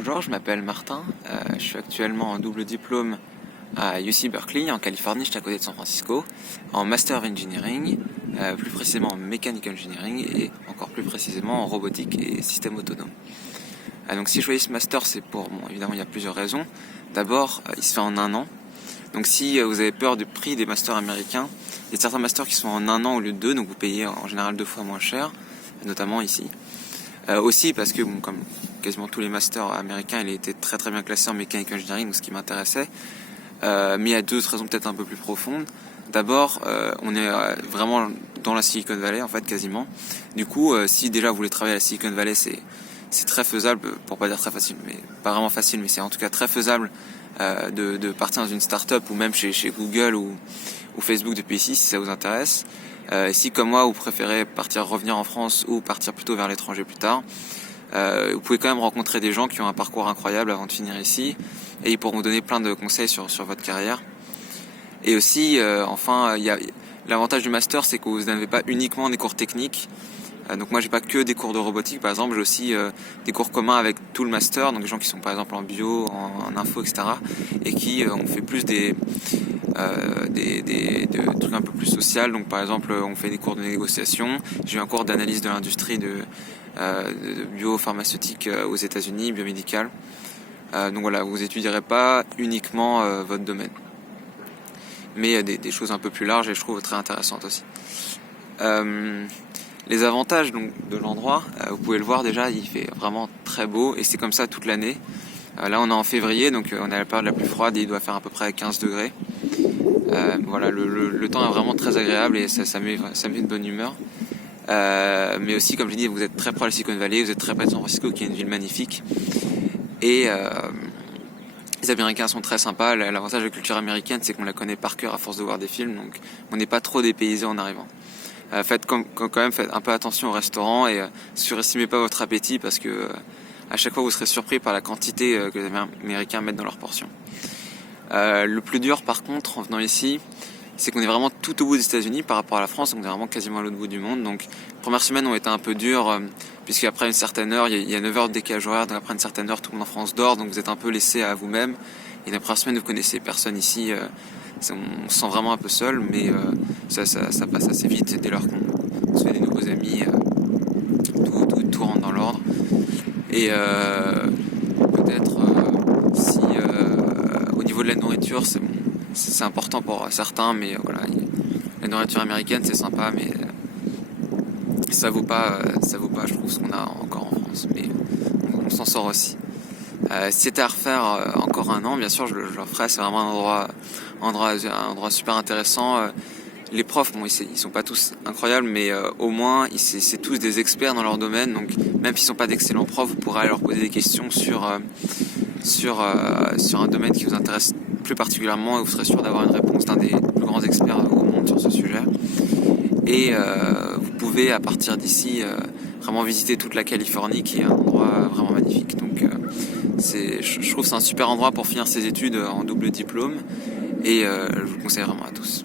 Bonjour, je m'appelle Martin, je suis actuellement en double diplôme à UC Berkeley en Californie, juste à côté de San Francisco, en Master of Engineering, plus précisément en Mechanical Engineering et encore plus précisément en robotique et système autonome. Donc si je choisis ce master, c'est pour, évidemment il y a plusieurs raisons. D'abord, il se fait en un an, donc si vous avez peur du prix des masters américains, il y a certains masters qui sont en un an au lieu de deux, donc vous payez en général 2 fois moins cher, notamment ici. Aussi parce que, comme quasiment tous les masters américains, il a été très très bien classé en Mechanical Engineering, donc ce qui m'intéressait. Mais il y a d'autres raisons peut-être un peu plus profondes. D'abord, on est vraiment dans la Silicon Valley, en fait, quasiment. Du coup, si déjà vous voulez travailler à la Silicon Valley, c'est très faisable, pour pas dire très facile, mais pas vraiment facile, mais c'est en tout cas très faisable de partir dans une start-up ou même chez Google ou Facebook depuis ici, si ça vous intéresse. Si comme moi vous préférez revenir en France ou partir plutôt vers l'étranger plus tard, vous pouvez quand même rencontrer des gens qui ont un parcours incroyable avant de finir ici et ils pourront vous donner plein de conseils sur votre carrière. Et aussi, enfin, l'avantage du master, c'est que vous n'avez pas uniquement des cours techniques. Donc moi j'ai pas que des cours de robotique, par exemple, j'ai aussi des cours communs avec tout le master, donc des gens qui sont par exemple en bio, en info, etc. et qui ont fait plus des trucs un peu plus social. Donc par exemple on fait des cours de négociation, j'ai eu un cours d'analyse de l'industrie de biopharmaceutique aux États-Unis, biomédicale. Donc voilà, vous étudierez pas uniquement votre domaine, mais des choses un peu plus larges et je trouve très intéressantes aussi. Les avantages donc de l'endroit, vous pouvez le voir déjà, il fait vraiment très beau et c'est comme ça toute l'année. Là on est en février, donc on est à la période la plus froide et il doit faire à peu près 15 degrés. Voilà, le temps est vraiment très agréable et ça met de bonne humeur. Mais aussi, comme je dis, vous êtes très proche de la Silicon Valley, vous êtes très près de San Francisco, qui est une ville magnifique. Et les Américains sont très sympas. L'avantage de la culture américaine, c'est qu'on la connaît par cœur à force de voir des films, donc on n'est pas trop dépaysé en arrivant. Faites quand même un peu attention au restaurant et surestimez pas votre appétit parce que à chaque fois vous serez surpris par la quantité que les Américains mettent dans leurs portions. Le plus dur par contre en venant ici, c'est qu'on est vraiment tout au bout des États-Unis par rapport à la France, donc on est vraiment quasiment à l'autre bout du monde. Donc les premières semaines ont été un peu dures puisqu'après une certaine heure, il y a 9 heures de décalage horaire, donc après une certaine heure tout le monde en France dort, donc vous êtes un peu laissé à vous-même. Et la première semaine vous connaissez personne ici, on se sent vraiment un peu seul, mais ça passe assez vite dès lors qu'on se fait des nouveaux amis, tout rentre dans l'ordre. Et peut-être si au niveau de la nourriture, c'est important pour certains, mais voilà, la nourriture américaine c'est sympa, mais ça vaut pas, je trouve, ce qu'on a encore en France, mais on s'en sort aussi. Si c'était à refaire encore un an, bien sûr je le referais, c'est vraiment un endroit super intéressant. Les profs, bon, ils sont pas tous incroyables, mais au moins c'est tous des experts dans leur domaine, donc même s'ils sont pas d'excellents profs, vous pourrez aller leur poser des questions sur un domaine qui vous intéresse plus particulièrement et vous serez sûr d'avoir une réponse d'un des plus grands experts au monde sur ce sujet. Et vous pouvez à partir d'ici vraiment visiter toute la Californie qui est un endroit vraiment magnifique. Donc je trouve que c'est un super endroit pour finir ses études en double diplôme et je vous le conseille vraiment à tous.